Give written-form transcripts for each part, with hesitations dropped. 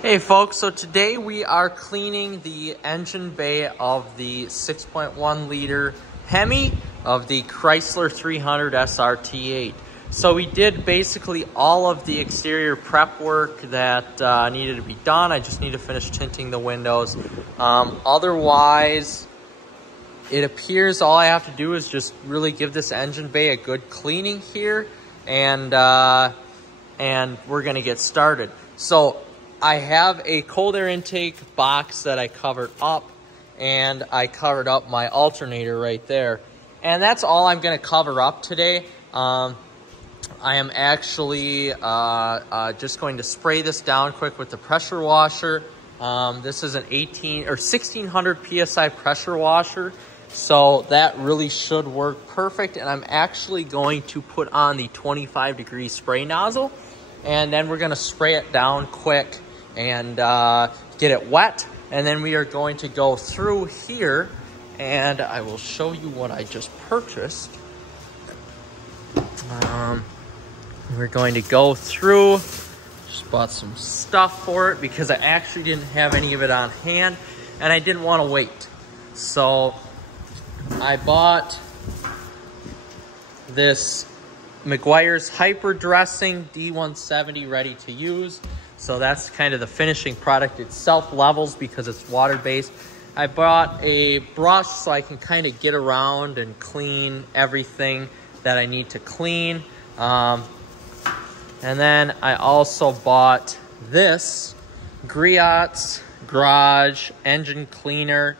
Hey folks, so today we are cleaning the engine bay of the 6.1 liter Hemi of the Chrysler 300 SRT8. So we did basically all of the exterior prep work that needed to be done. I just need to finish tinting the windows. Otherwise, it appears all I have to do is just really give this engine bay a good cleaning here, and we're gonna get started. So I have a cold air intake box that I covered up, and I covered up my alternator right there. And that's all I'm going to cover up today. I am actually just going to spray this down quick with the pressure washer. This is an 1600 PSI pressure washer, so that really should work perfect. And I'm actually going to put on the 25-degree spray nozzle, and then we're going to spray it down quick and get it wet, and then we are going to go through here, and I will show you what I just purchased. We're going to go through, just bought some stuff for it because I actually didn't have any of it on hand, and I didn't want to wait. So I bought this Meguiar's Hyper Dressing D170 ready to use. So that's kind of the finishing product. It self-levels because it's water-based. I bought a brush so I can kind of get around and clean everything that I need to clean. And then I also bought this Griot's Garage Engine Cleaner.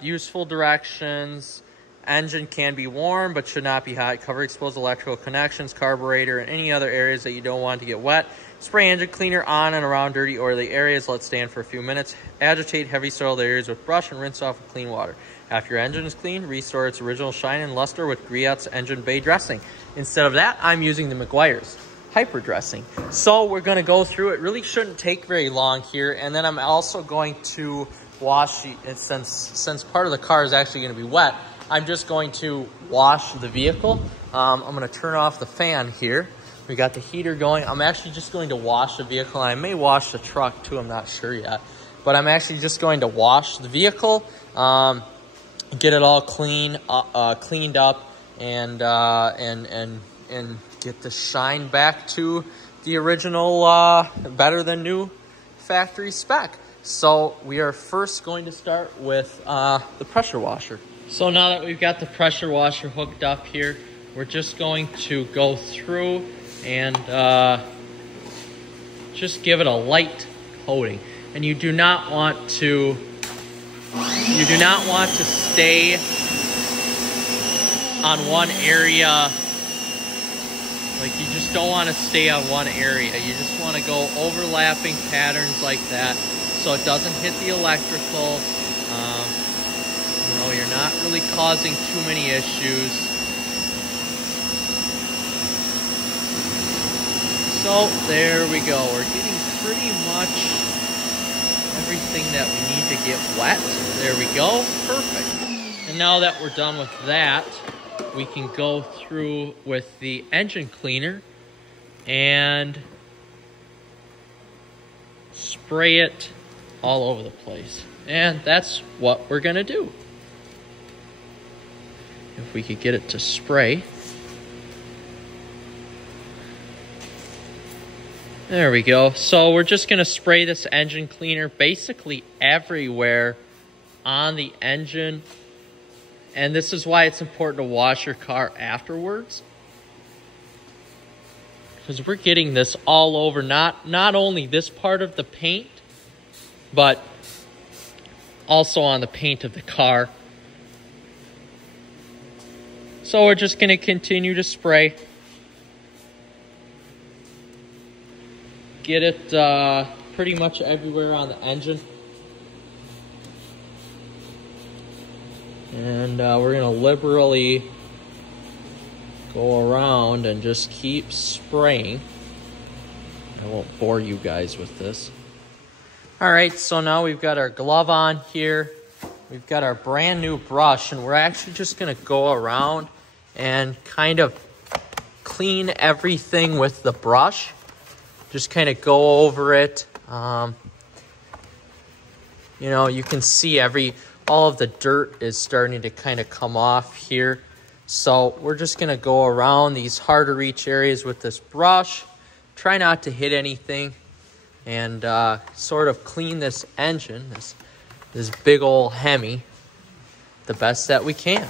Useful directions. Engine can be warm but should not be hot. Cover exposed electrical connections, carburetor, and any other areas that you don't want to get wet. Spray engine cleaner on and around dirty, oily areas. Let stand for a few minutes. Agitate heavy soiled areas with brush and rinse off with clean water. After your engine is clean, restore its original shine and luster with Griot's engine bay dressing. Instead of that, I'm using the Meguiar's Hyper Dressing. So we're going to go through. It really shouldn't take very long here. And then I'm also going to wash it, since part of the car is actually going to be wet. I'm just going to wash the vehicle. I'm going to turn off the fan here. We got the heater going. I'm actually just going to wash the vehicle. I may wash the truck too. I'm not sure yet. But I'm actually just going to wash the vehicle, get it all cleaned up, and get the shine back to the original, better than new factory spec. So we are first going to start with the pressure washer. So now that we've got the pressure washer hooked up here, we're just going to go through and just give it a light coating. And you do not want to stay on one area. Like, you just don't want to stay on one area. You just want to go overlapping patterns like that so it doesn't hit the electrical. You're not really causing too many issues. So there we go. We're getting pretty much everything that we need to get wet. There we go. Perfect. And now that we're done with that, we can go through with the engine cleaner and spray it all over the place. And that's what we're going to do. If we could get it to spray. There we go. So we're just going to spray this engine cleaner basically everywhere on the engine. And this is why it's important to wash your car afterwards, because we're getting this all over, not only this part of the paint, but also on the paint of the car. So we're just going to continue to spray. Get it pretty much everywhere on the engine. And we're going to liberally go around and just keep spraying. I won't bore you guys with this. All right, so now we've got our glove on here. We've got our brand new brush, and we're actually just going to go around and kind of clean everything with the brush. Just kind of go over it. You know, you can see all of the dirt is starting to kind of come off here. So we're just going to go around these hard to reach areas with this brush. Try not to hit anything, and sort of clean this engine, this big old Hemi, the best that we can.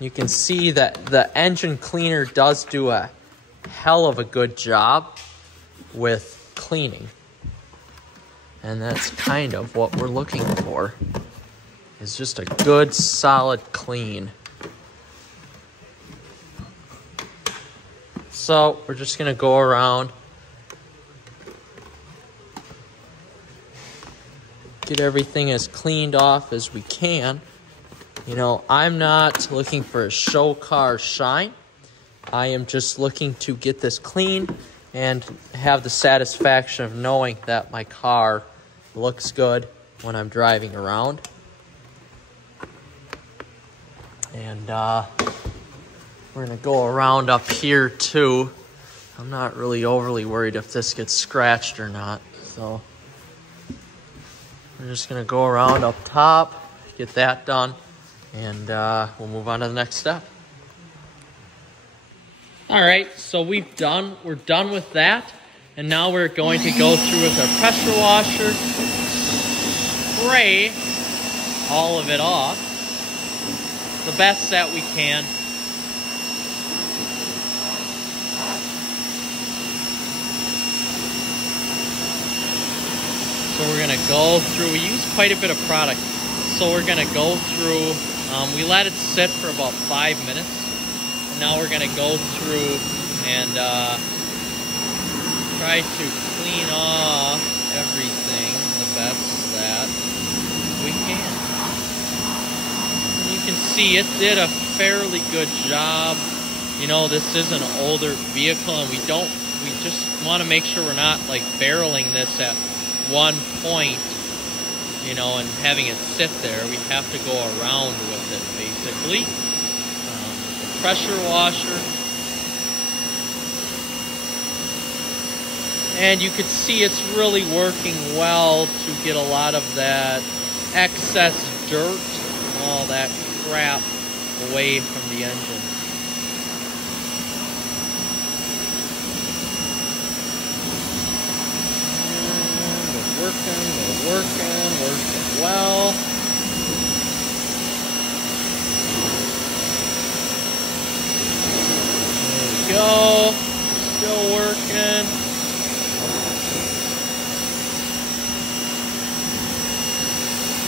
You can see that the engine cleaner does do a hell of a good job with cleaning. And that's kind of what we're looking for, is just a good solid clean. So we're just going to go around, get everything as cleaned off as we can. You know, I'm not looking for a show car shine. I am just looking to get this clean and have the satisfaction of knowing that my car looks good when I'm driving around. And we're going to go around up here too. I'm not really overly worried if this gets scratched or not. So we're just going to go around up top, get that done, and we'll move on to the next step. All right, so we're done with that. And now we're going to go through with our pressure washer, spray all of it off the best that we can. So we're going to go through, we use quite a bit of product. So we're going to go through, we let it sit for about 5 minutes. And now we're going to go through and try to clean off everything the best that we can. And you can see it did a fairly good job. You know, this is an older vehicle, and we just want to make sure we're not like barreling this at one point, you know, and having it sit there. We have to go around with it, basically. The pressure washer. And you can see it's really working well to get a lot of that excess dirt, all that crap away from the engine. We're working well. There we go. Still working.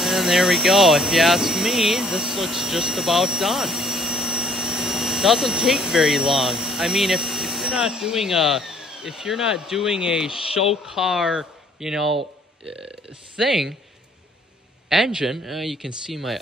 And there we go. If you ask me, this looks just about done. Doesn't take very long. I mean, if you're not doing a show car, you know, engine, you can see my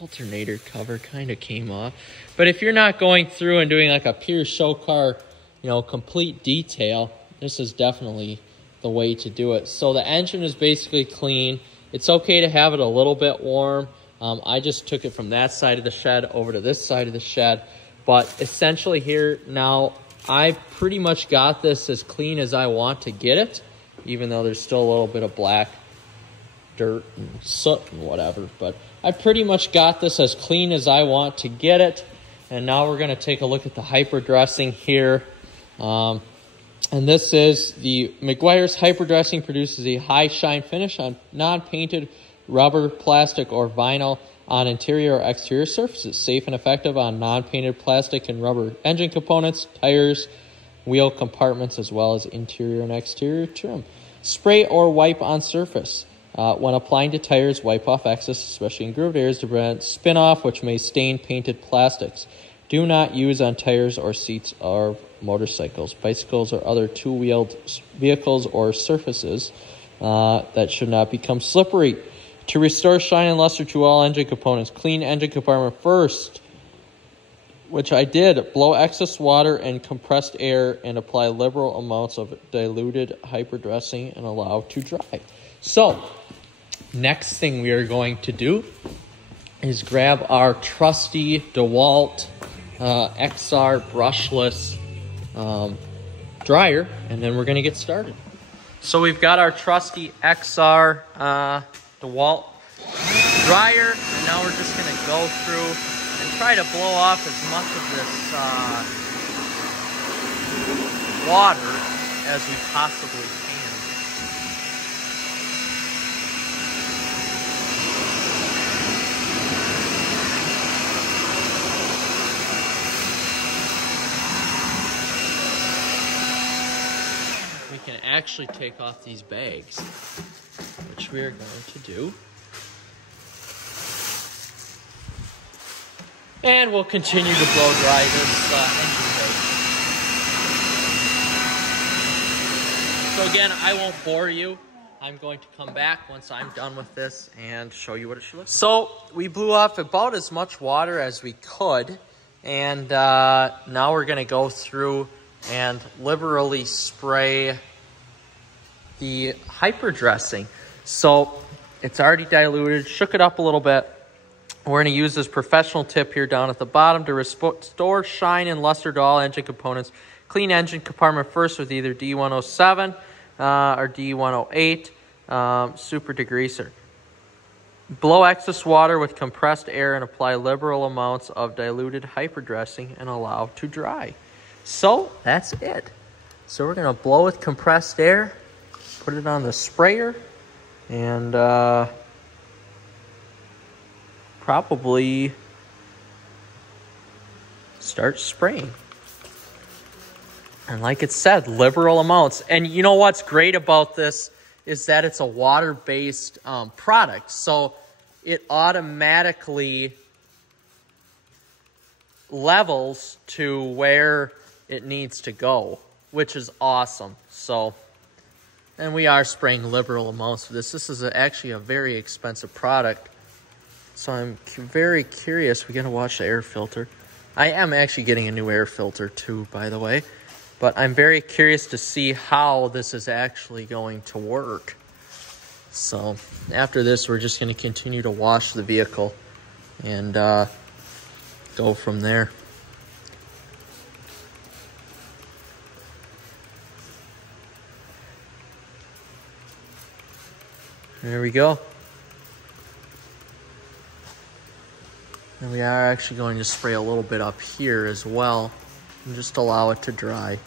alternator cover kind of came off. But if you're not going through and doing like a pure show car, you know, complete detail, this is definitely the way to do it. So the engine is basically clean. It's okay to have it a little bit warm. I just took it from that side of the shed over to this side of the shed. But essentially here now, I pretty much got this as clean as I want to get it, even though there's still a little bit of black dirt and soot and whatever. But I pretty much got this as clean as I want to get it. And now we're going to take a look at the hyper dressing here. And this is the Meguiar's Hyper Dressing, produces a high shine finish on non-painted rubber, plastic, or vinyl on interior or exterior surfaces. Safe and effective on non-painted plastic and rubber engine components, tires, wheel compartments, as well as interior and exterior trim. Spray or wipe on surface. When applying to tires, wipe off excess, especially in grooved areas, to prevent spin-off, which may stain painted plastics. Do not use on tires or seats or motorcycles, bicycles, or other two-wheeled vehicles or surfaces that should not become slippery. To restore shine and luster to all engine components, clean engine compartment first, which I did. Blow excess water and compressed air and apply liberal amounts of diluted hyper dressing and allow to dry. So, next thing we are going to do is grab our trusty DeWalt XR brushless dryer, and then we're gonna get started. So we've got our trusty XR DeWalt dryer, and now we're just gonna go through and try to blow off as much of this water as we possibly can. We can actually take off these bags, which we are going to do. And we'll continue to blow dry this engine bay. So again, I won't bore you. I'm going to come back once I'm done with this and show you what it should look like. So we blew off about as much water as we could. And now we're going to go through and liberally spray the hyper dressing. So it's already diluted, shook it up a little bit. We're going to use this professional tip here down at the bottom to restore shine and luster to all engine components. Clean engine compartment first with either D107 or D108 super degreaser. Blow excess water with compressed air and apply liberal amounts of diluted hyperdressing and allow to dry. So that's it. So we're going to blow with compressed air, put it on the sprayer, and probably start spraying. And like it said, liberal amounts. And you know what's great about this is that it's a water-based product. So it automatically levels to where it needs to go, which is awesome. So, and we are spraying liberal amounts of this. This is actually a very expensive product. So I'm very curious. We're going to watch the air filter. I am actually getting a new air filter too, by the way. But I'm very curious to see how this is actually going to work. So after this, we're just going to continue to wash the vehicle and go from there. There we go. And we are actually going to spray a little bit up here as well and just allow it to dry.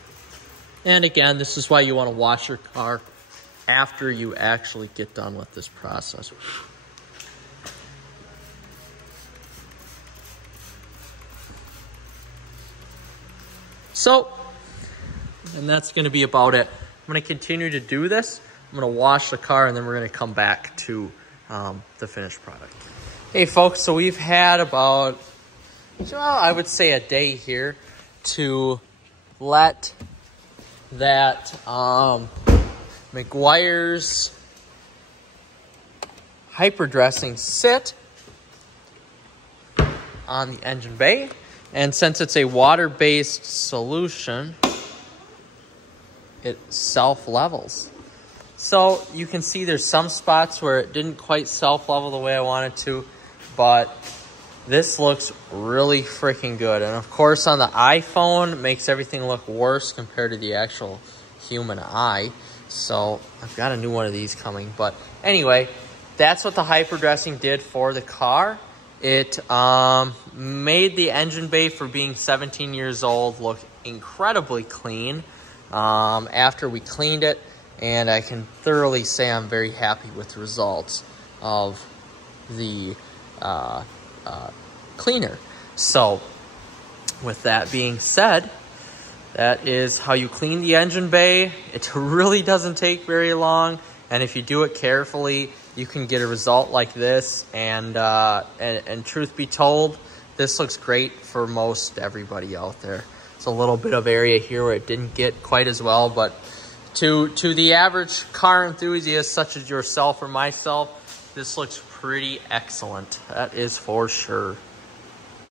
And again, this is why you want to wash your car after you actually get done with this process. So, and that's going to be about it. I'm going to continue to do this. I'm going to wash the car, and then we're going to come back to the finished product. Hey folks, so we've had about, well, I would say a day here to let that McGuire's hyperdressing sit on the engine bay. And since it's a water-based solution, it self-levels. So you can see there's some spots where it didn't quite self-level the way I wanted to, but this looks really freaking good. And of course on the iPhone, it makes everything look worse compared to the actual human eye. So I've got a new one of these coming. But anyway, that's what the hyperdressing did for the car. It made the engine bay, for being 17 years old, look incredibly clean after we cleaned it. And I can thoroughly say I'm very happy with the results of the cleaner. So with that being said, that is how you clean the engine bay. It really doesn't take very long, and if you do it carefully, you can get a result like this. And truth be told, this looks great for most everybody out there. It's a little bit of area here where it didn't get quite as well, but to the average car enthusiast such as yourself or myself, this looks pretty excellent. That is for sure.